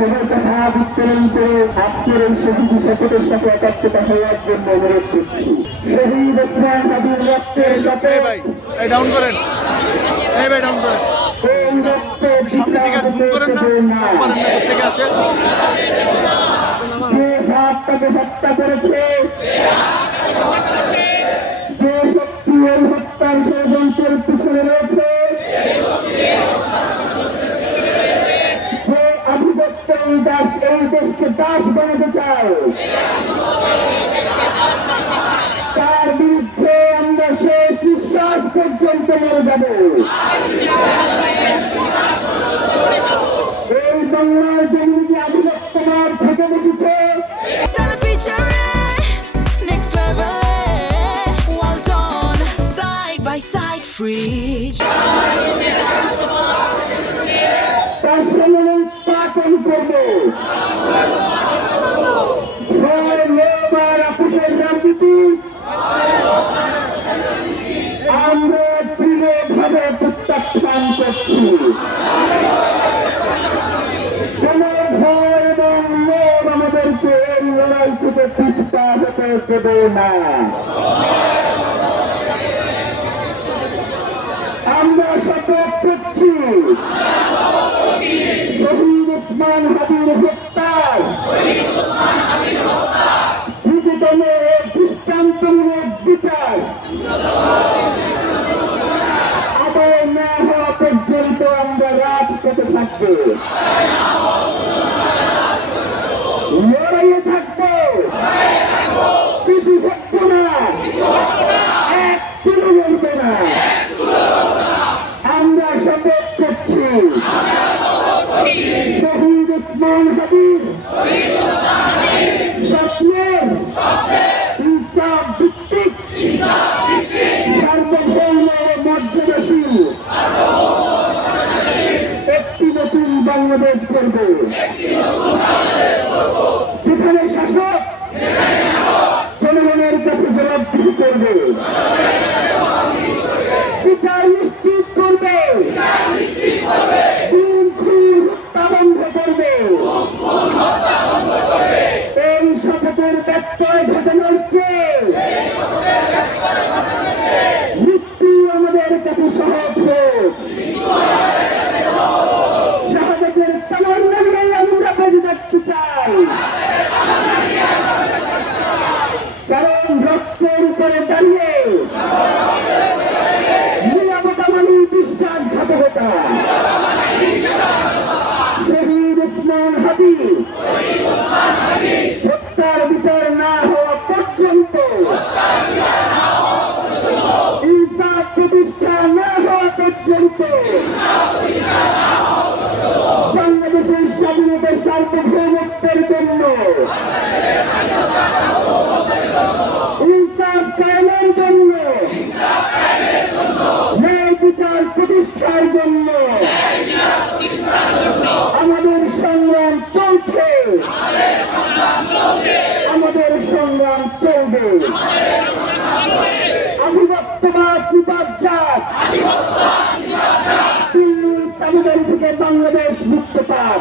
শহর কথা বিতরণ করে আজকের এই শহীদ শপথের সাথে একাত্মতা হওয়ার জন্য অনুরোধ করছি। শহীদ ওসমান হাদির রক্তের সাথে ডাউন করেন, ডাউন করেন, এই রক্ত সামনে দিকে জুম করেন না, পারেন না থেকে আসে। যে হাত তাকে হত্যা করেছে, যে শক্তি এই হত্যার ষড়যন্ত্রের পিছনে রয়েছে, যে আধিপত্য এই দেশকে দাস বানাতে চায়, তার বিরুদ্ধে আমরা শেষ নিঃশ্বাস পর্যন্ত মরে যাব। এই বাংলার জমি যে আধিপত্যবাদ থেকে বসেছে, তার সামনে উৎপাদন করবো। আপুসের রাজনীতি আমরা দৃঢ়ভাবে প্রত্যাখ্যান করছি। কোন ভয় এবং লোভ আমাদেরকে এই লড়াই থেকে পিছপা হতে দেবে না। আমরা শপথ করছি শহীদ ওসমান হাদির হত্যার দ্রুততম দৃষ্টান্তমূলক বিচার আদায় না হওয়া পর্যন্ত আমরা রাজপথে থাকবো, লড়াইয়ে থাকবো, কিছু থাকবো না, এক চুলো লড়বে না। আমরা শপথ করছি শহীদ ওসমান হাদির স্বপ্নের ইনসাফ ভিত্তিক সার্বভৌম মর্যাদাশীল একটি নতুন বাংলাদেশ করবে, যেখানে শাসক জনগণের কাছে জবাবদিহি করবে, বিচার নিশ্চিত করবে, খুন হত্যা বন্ধ করবে। এই শপথের ব্যত্যয় ঘটানোর চেয়ে মৃত্যু আমাদের কাছে সহজ হোক। শাহাদাতের তামান্না নিয়ে আমরা বেঁচে থাকতে চাই, কারণ রক্তের উপরে দাঁড়িয়ে নিরাপত্তা মানে বিশ্বাসঘাতকতা। শহীদ ওসমান হাদি হত্যার বিচার না হওয়া পর্যন্ত, ইনসাফ প্রতিষ্ঠা না হওয়া পর্যন্ত বাংলাদেশের স্বাধীনতার সার্বভৌমত্বের জন্য, ইনসাফ কায়েমের জন্য, ন্যায় বিচার প্রতিষ্ঠার জন্য আমাদের সংগ্রাম চলছে, আমাদের সংগ্রাম চলবে। আধিপত্যবাদ বিপর্যয়, দিল্লির তাবেদারি থেকে বাংলাদেশ মুক্ত পাক।